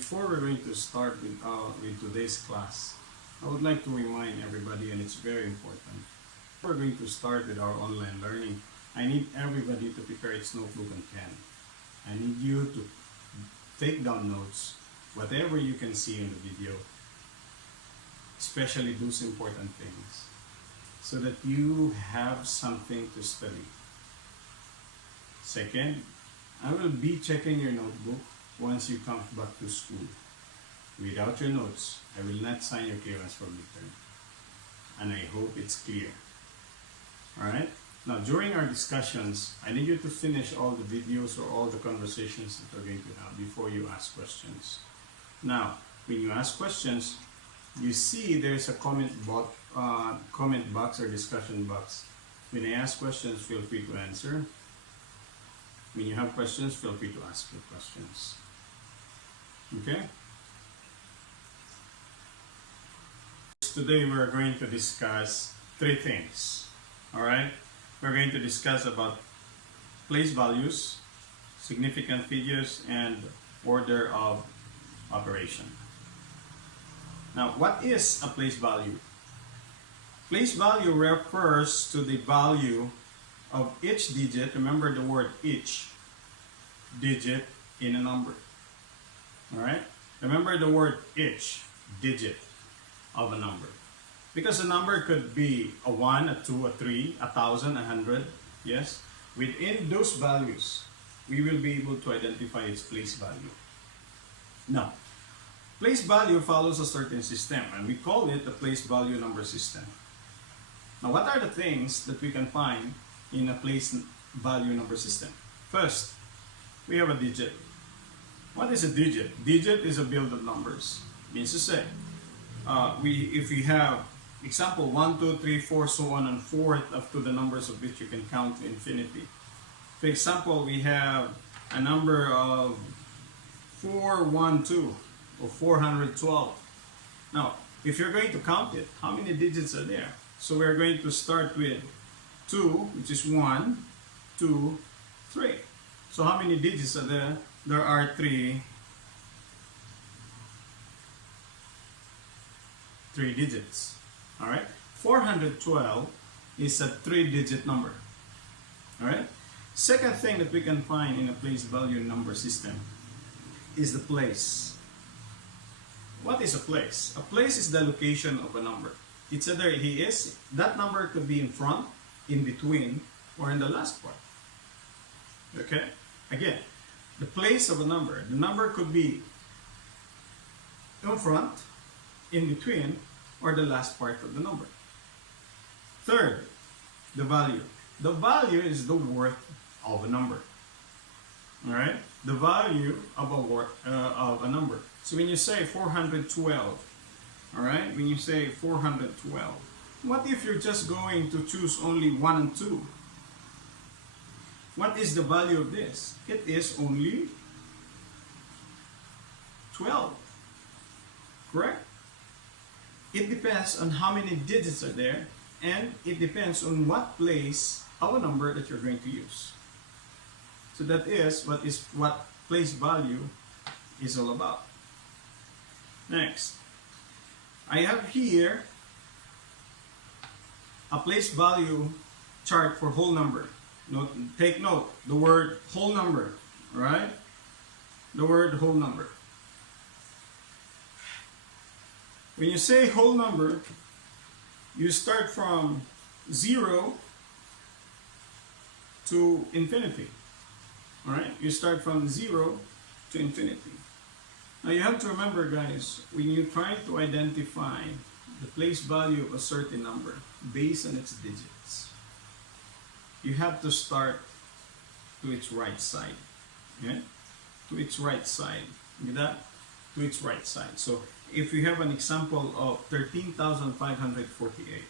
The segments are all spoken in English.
before we're going to start with today's class, I would like to remind everybody, and it's very important, we're going to start with our online learning. I need everybody to prepare its notebook and pen. I need you to take down notes, whatever you can see in the video, especially those important things, so that you have something to study. Second, I will be checking your notebook once you come back to school. Without your notes, I will not sign your clearance for midterm. And I hope it's clear. Alright? Now, during our discussions, I need you to finish all the videos or all the conversations that we're going to have before you ask questions. Now, when you ask questions, you see there's a comment box or discussion box. When I ask questions, feel free to answer. When you have questions, feel free to ask your questions. Okay? Today we're going to discuss three things. Alright? We're going to discuss about place values, significant figures, and order of operation. Now, what is a place value? Place value refers to the value of each digit. Remember the word each digit in a number. Alright? Remember the word each digit of a number. Because a number could be a 1, a 2, a 3, 1,000, 100. Yes? Within those values, we will be able to identify its place value. Now, place value follows a certain system, and we call it the place value number system. Now, what are the things that we can find in a place value number system? First, we have a digit. What is a digit? Digit is a build of numbers. Means to say, if we have example 1, 2, 3, 4, so on and forth, up to the numbers of which you can count to infinity. For example, we have a number of 412 or 412. Now, if you're going to count it, how many digits are there? So we're going to start with 2, which is 1, 2, 3. So how many digits are there? There are 3 digits. Alright? 412 is a 3-digit number. Alright? Second thing that we can find in a place value number system is the place. What is a place? A place is the location of a number. It's either that number could be in front, in between, or in the last part. Okay? Again, the place of a number. The number could be in front, in between, or the last part of the number. Third, the value. The value is the worth of a number. Alright? The value of a number. So when you say 412, alright? When you say 412, what if you're just going to choose only 1 and 2? What is the value of this? It is only 12. Correct? It depends on how many digits are there, and it depends on what place of a number that you're going to use. So that is what place value is all about. Next, I have here a place value chart for whole number. Take note, the word whole number, right? The word whole number. When you say whole number, you start from 0 to infinity. Alright? You start from 0 to infinity. Now you have to remember, guys, when you try to identify the place value of a certain number based on its digits, you have to start to its right side. Okay? To its right side. Get that? To its right side. So if we have an example of 13,548,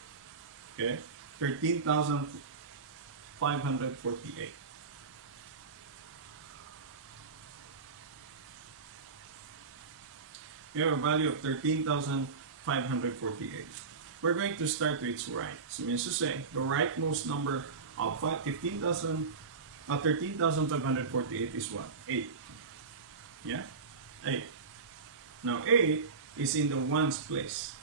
okay? 13,548. We have a value of 13,548. We're going to start to its right. So means to say, the rightmost number of 13,548 is what? 8. Yeah? 8. Now 8 is in the ones place.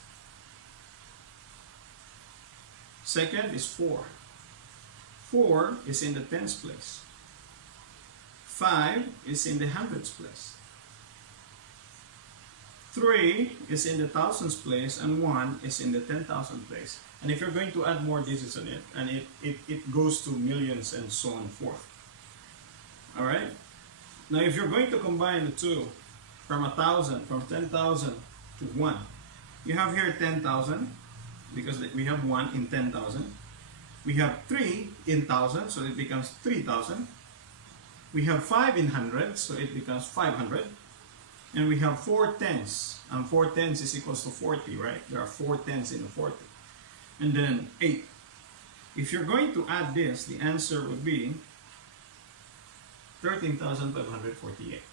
Second is 4. 4 is in the tens place. 5 is in the hundreds place. 3 is in the thousands place, and 1 is in the 10,000 place. And if you're going to add more digits on it, and it goes to millions and so on and forth. Alright? Now if you're going to combine the two, from 1,000, from 10,000 to 1, you have here 10,000, because we have 1 in 10,000. We have 3 in 1,000, so it becomes 3,000. We have 5 in hundreds, so it becomes 500. And we have 4 tens, and 4 tens is equals to 40, right? There are 4 tens in the 40. And then 8. If you're going to add this, the answer would be 13,548.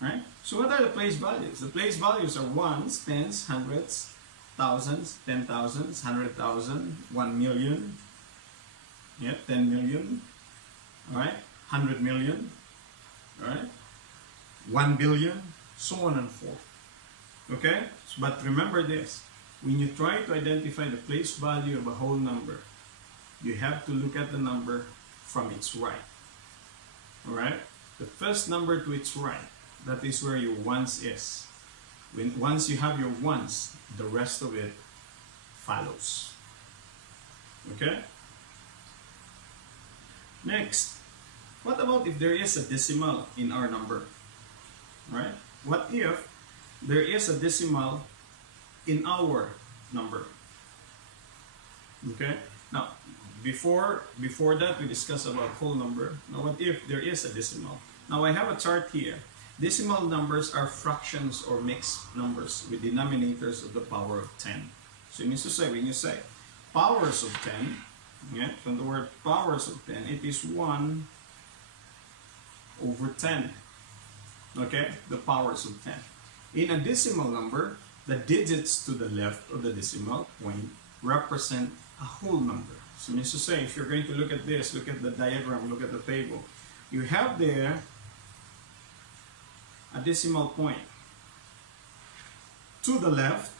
Right? So what are the place values? The place values are ones, tens, hundreds, thousands, 10,000s, 100,000, 1 million, 10 million, all right, 100 million, all right, 1 billion, so on and forth. Okay? But remember this, when you try to identify the place value of a whole number, you have to look at the number from its right. All right? The first number to its right, that is where your ones is. Once you have your ones, the rest of it follows. Okay? Next, what about if there is a decimal in our number? Right? What if there is a decimal in our number? Okay? Now, before that we discussed about whole number. Now, what if there is a decimal? Now, I have a chart here. Decimal numbers are fractions or mixed numbers with denominators of the power of 10. So it means to say, when you say powers of 10, from the word powers of 10, it is 1 over 10. Okay? The powers of 10. In a decimal number, the digits to the left of the decimal point represent a whole number. So it means to say, if you're going to look at this, look at the diagram, look at the table, you have there a decimal point. To the left,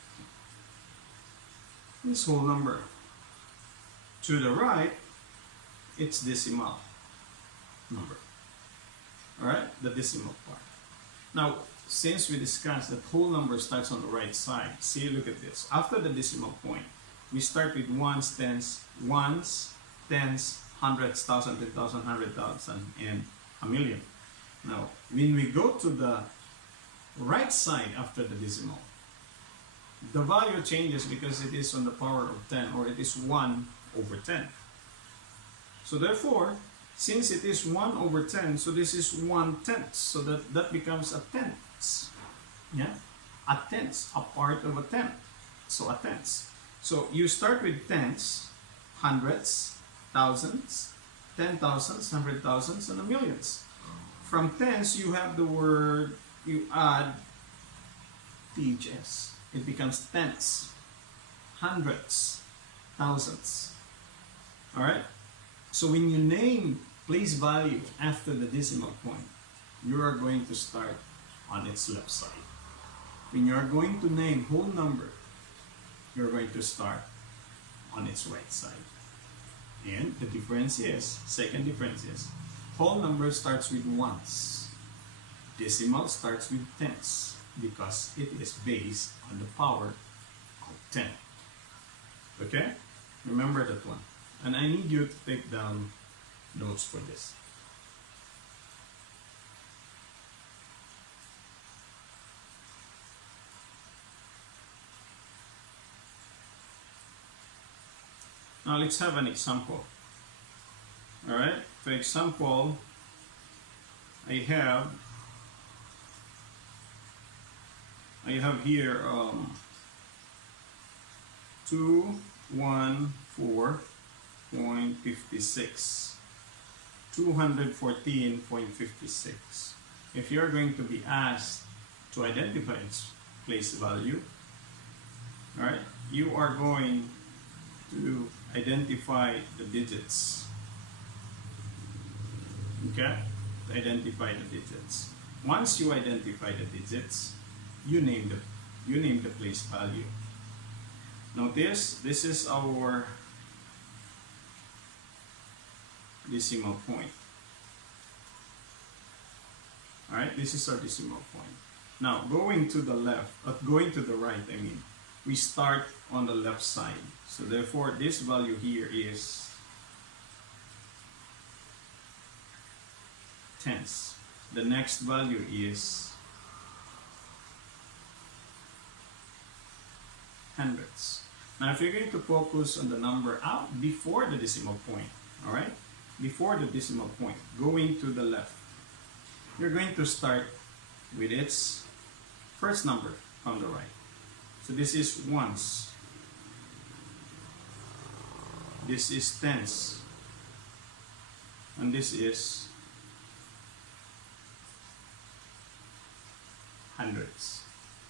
this whole number. To the right, it's decimal number. Alright, the decimal part. Now, since we discussed that whole number starts on the right side, see, look at this. After the decimal point, we start with ones, tens, hundreds, thousand, 10,000, 100,000, and a million. Now, when we go to the right side after the decimal, the value changes because it is on the power of 10, or it is 1 over 10. So therefore, since it is 1 over 10, so this is 1/10. So that becomes a tenth. Yeah? A tenth, a part of a tenth. So a tenth. So you start with tenths, hundreds, thousands, 10,000s, 100,000s, and a millions. From tens, you have the word, you add THS. It becomes tenths, hundreds, thousands. Alright? So when you name place value after the decimal point, you are going to start on its left side. When you are going to name whole number, you're going to start on its right side. And the difference is, second difference is, whole number starts with ones. Decimal starts with tens because it is based on the power of 10. Okay? Remember that one. And I need you to take down notes for this. Now let's have an example. Alright, for example, I have here 214.56, 214.56. If you're going to be asked to identify its place value, alright, you are going to identify the digits. Okay? To identify the digits. Once you identify the digits, you name the place value. Notice this is our decimal point. Alright, this is our decimal point. Now going to the left, going to the right, I mean, we start on the left side. So therefore this value here is tenths. The next value is hundredths. Now if you're going to focus on the number out before the decimal point, alright? Before the decimal point, going to the left, you're going to start with its first number on the right. So this is ones. This is tens. And this is hundredths.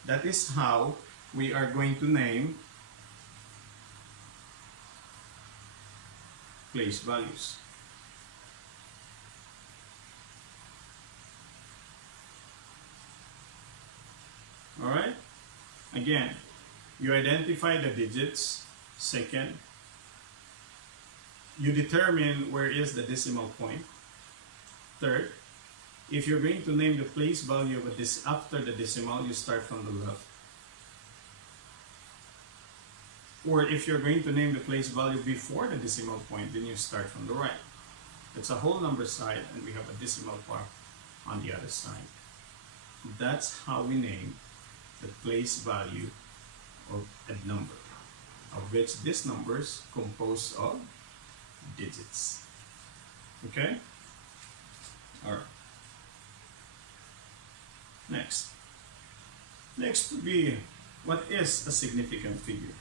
That is how we are going to name place values. Alright? Again, you identify the digits. Second, you determine where is the decimal point. Third, if you're going to name the place value of this after the decimal, you start from the left. Or if you're going to name the place value before the decimal point, then you start from the right. It's a whole number side and we have a decimal part on the other side. That's how we name the place value of a number, of which this number is composed of digits. Okay? Alright. Next would be, what is a significant figure?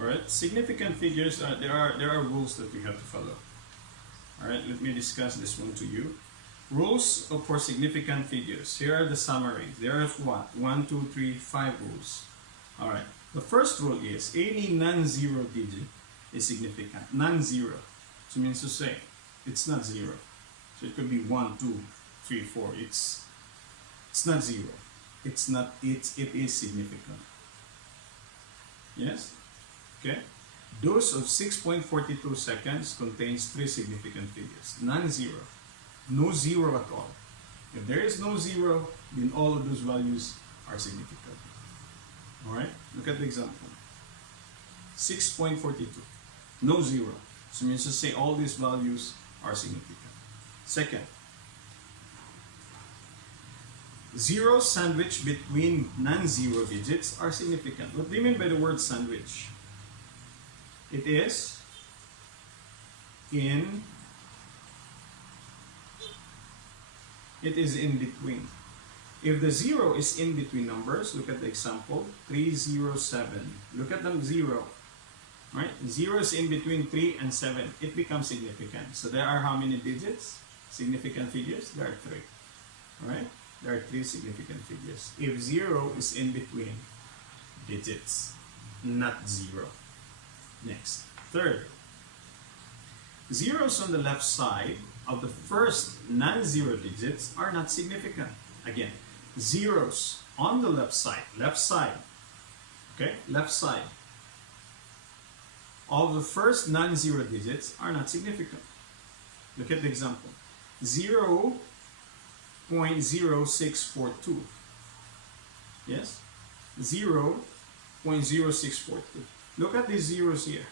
Alright, significant figures, there are rules that we have to follow. Alright, let me discuss this one to you. Rules for significant figures. Here are the summaries. There are what? 1, 2, 3, 5 rules. Alright, the first rule is any non-zero digit is significant. Non-zero. So it means to say it's not zero. So it could be 1, 2, 3, 4. It's not zero. It is significant. Yes? Okay? Dose of 6.42 seconds contains 3 significant figures. Non-zero. No zero at all. If there is no zero, then all of those values are significant. Alright? Look at the example. 6.42. No zero. So it means to say all these values are significant. Second, zero sandwich between non-zero digits are significant. What do you mean by the word sandwich? It is in between. If the zero is in between numbers, look at the example, 307. Look at the zero. Right? Zero is in between 3 and 7. It becomes significant. So there are how many digits? Significant figures? There are 3. Alright? There are 3 significant figures. If 0 is in between digits, not 0. Next. Third, zeros on the left side of the first non-zero digits are not significant. Again, zeros on the left side, okay, left side of the first non-zero digits are not significant. Look at the example. 0.0642. Yes? 0.0642. Look at these zeros here.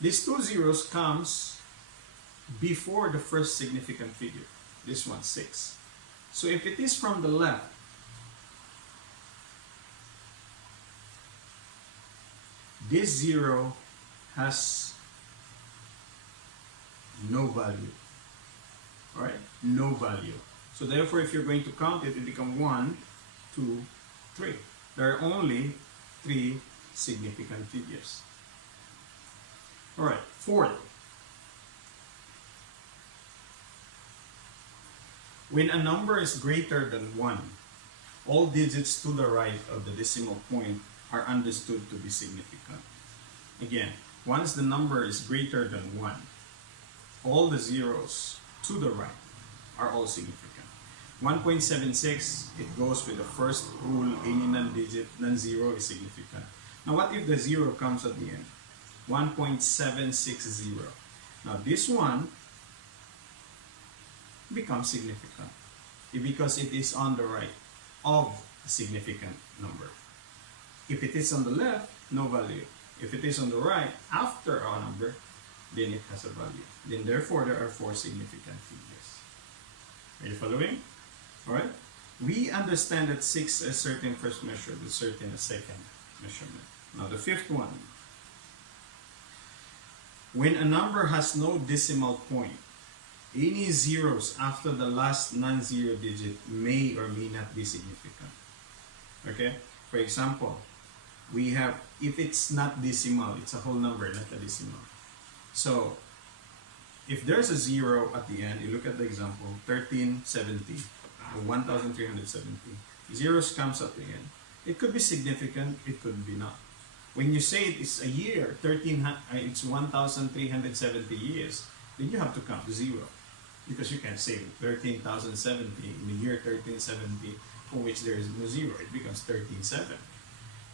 These 2 zeros comes before the first significant figure. This one, 6. So if it is from the left, this 0 has no value. Alright? No value. So therefore, if you're going to count it, it becomes 1, 2, 3. There are only 3 significant figures. Alright, fourth. When a number is greater than 1, all digits to the right of the decimal point are understood to be significant. Again, once the number is greater than 1, all the zeros to the right are all significant. 1.76, it goes with the first rule, any non-digit, non-zero is significant. Now what if the zero comes at the end? 1.760. Now this one becomes significant because it is on the right of a significant number. If it is on the left, no value. If it is on the right after a number, then it has a value. Then therefore there are 4 significant figures. Are you following? Alright? We understand that 6 is certain first measure, but certain a second measurement. Now the fifth one. When a number has no decimal point, any zeros after the last non-zero digit may or may not be significant. Okay? For example, we have, if it's not decimal, it's a whole number, not a decimal. So, if there's a 0 at the end, you look at the example, 1370, or 1370. Zeros comes at the end. It could be significant, it could be not. When you say it is a year, it's 1370 years, then you have to count the 0. Because you can't say 13,070 in the year 1370 for which there is no 0. It becomes 13.7.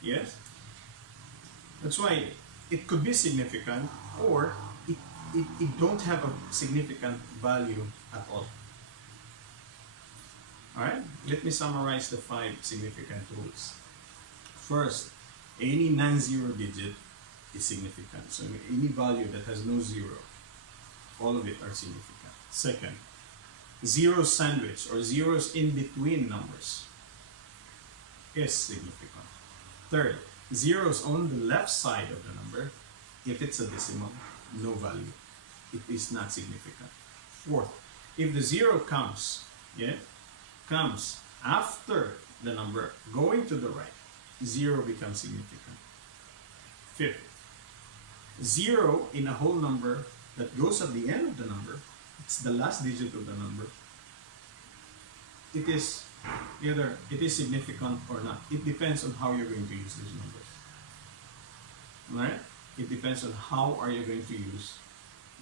Yes? That's why it could be significant or it don't have a significant value at all. Alright? Let me summarize the 5 significant rules. First, any non-zero digit is significant. So any value that has no 0, all of it are significant. Second, zero sandwich or zeros in between numbers is significant. Third, zeros on the left side of the number, if it's a decimal, no value. It is not significant. Fourth, if the 0 comes after the number going to the right, 0 becomes significant. Fifth, 0 in a whole number that goes at the end of the number, it's the last digit of the number, it is either it is significant or not. It depends on how you're going to use these numbers. Right? It depends on how are you going to use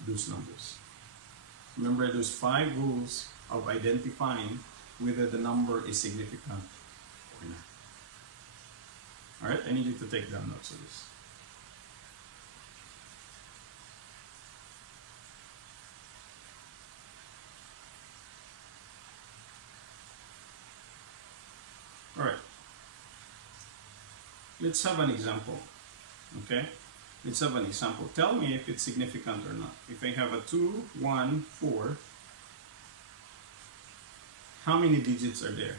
those numbers. Remember those 5 rules of identifying whether the number is significant or not. Alright, I need you to take down notes of this. Alright, let's have an example. Okay, let's have an example. Tell me if it's significant or not. If I have a 2, 1, 4, how many digits are there?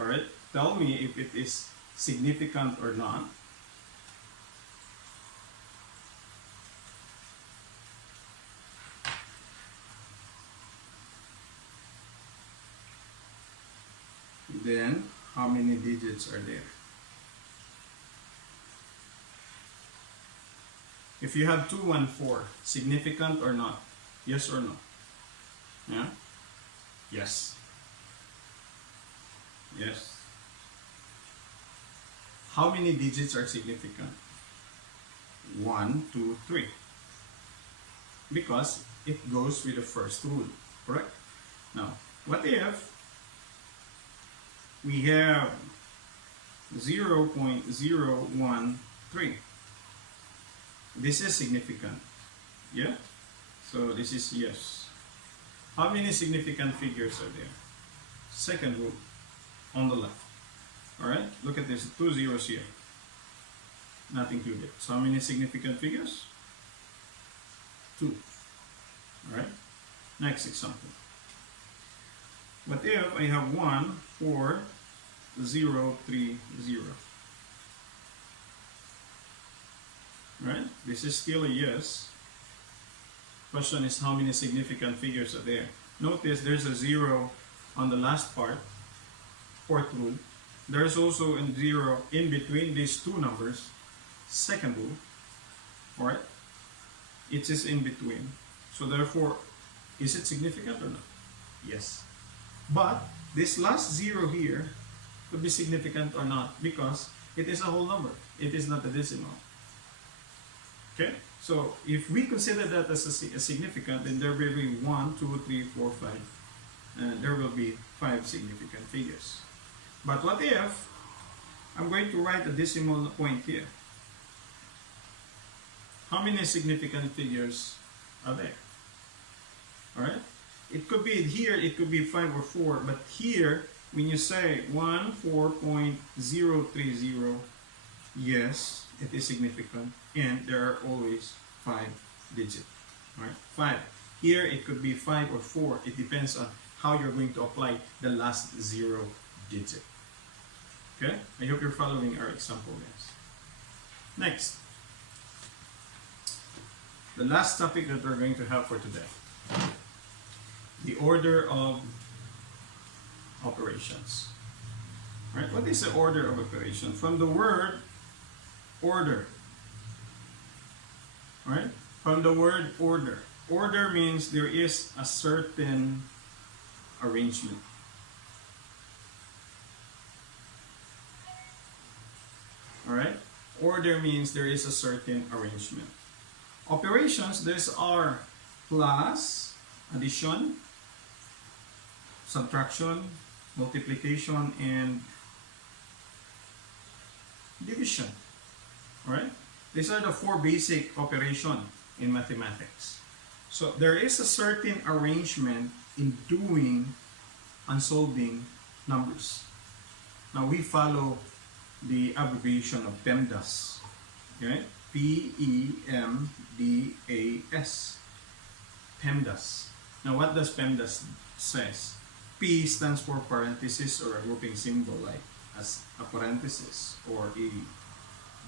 Alright, tell me if it is significant or not. Then, how many digits are there? If you have 2, 1, 4, significant or not? Yes or no? Yeah? Yes. Yes. How many digits are significant? 1, 2, 3. Because it goes with the first rule, correct? Now, what if we have 0.013? This is significant. Yeah? So this is yes. How many significant figures are there? Second rule, on the left. Alright? Look at this, 2 zeros here. Not included. So how many significant figures? 2. Alright? Next example. What if I have 1, 4, 0, 3, 0? Right? This is still a yes. Question is how many significant figures are there? Notice there's a 0 on the last part, fourth rule. There's also a 0 in between these two numbers, second rule. Alright? It is in between. So therefore, is it significant or not? Yes. But this last 0 here could be significant or not because it is a whole number. It is not a decimal. Okay? So if we consider that as a significant, then there will be 1, 2, 3, 4, 5, and there will be 5 significant figures. But what if I'm going to write a decimal point here? How many significant figures are there? Alright? It could be here, it could be 5 or 4, but here, when you say 14.030, yes, it is significant, and there are always 5 digits. Alright? 5. Here, it could be 5 or 4. It depends on how you're going to apply the last 0 digit. Okay? I hope you're following our example, guys. Next. The last topic that we're going to have for today. The order of operations. Right? What is the order of operation? From the word order. Right? From the word order. Order means there is a certain arrangement. Alright? Order means there is a certain arrangement. Operations, these are plus, addition, subtraction, multiplication, and division. Alright? These are the 4 basic operations in mathematics. So there is a certain arrangement in doing and solving numbers. Now we follow the abbreviation of PEMDAS. Okay? P-E-M-D-A-S. PEMDAS. Now what does PEMDAS says? P stands for parenthesis or a grouping symbol, like as a parenthesis or a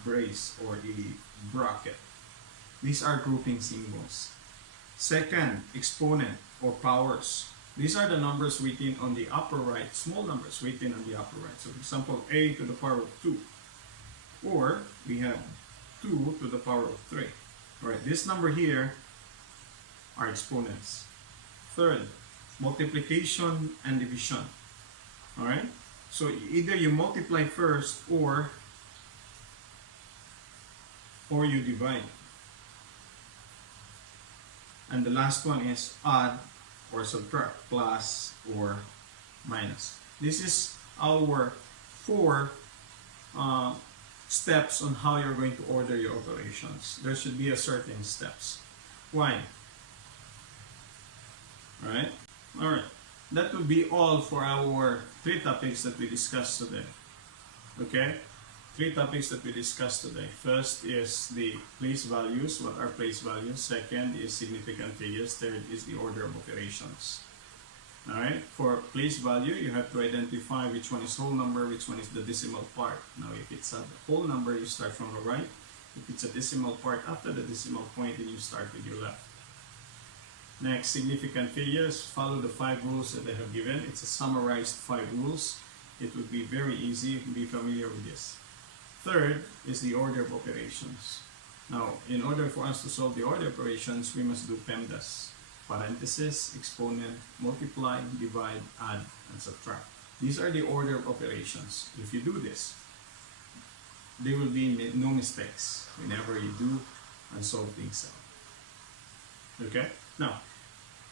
brace or a bracket. These are grouping symbols. Second, exponent or powers. These are the numbers written on the upper right, small numbers written on the upper right. So for example, a to the power of 2. Or we have 2 to the power of 3. Alright, this number here are exponents. Third, multiplication and division. Alright, so either you multiply first or you divide. And the last one is add or subtract, plus or minus. This is our 4 steps on how you're going to order your operations. There should be a certain steps. Why? Alright? Alright. That will be all for our 3 topics that we discussed today. Okay? 3 topics that we discussed today. First is the place values. What are place values? Second is significant figures. Third is the order of operations. Alright? For place value, you have to identify which one is whole number, which one is the decimal part. Now, if it's a whole number, you start from the right. If it's a decimal part, after the decimal point, then you start with your left. Next, significant figures. Follow the 5 rules that I have given. It's a summarized 5 rules. It would be very easy. Be familiar with this. Third is the order of operations. Now, in order for us to solve the order of operations, we must do PEMDAS. Parenthesis, exponent, multiply, divide, add, and subtract. These are the order of operations. If you do this, there will be no mistakes whenever you do and solve things out. Okay? Now,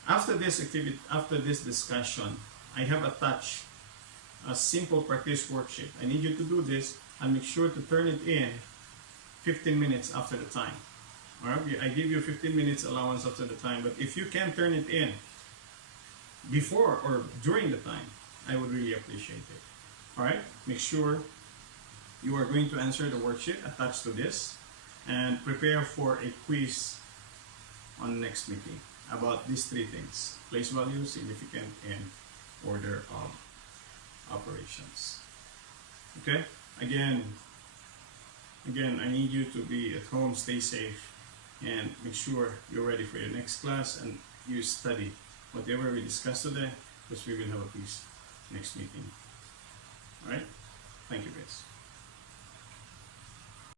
after this activity, after this discussion, I have attached a simple practice worksheet. I need you to do this and make sure to turn it in 15 minutes after the time. Alright, I give you 15 minutes allowance after the time, but if you can turn it in before or during the time, I would really appreciate it. Alright, make sure you are going to answer the worksheet attached to this and prepare for a quiz on the next meeting about these 3 things: place value, significant, and order of operations. Okay? Again, I need you to be at home, stay safe, and make sure you're ready for your next class and you study whatever we discussed today, because we will have a quiz next meeting. Alright? Thank you, guys.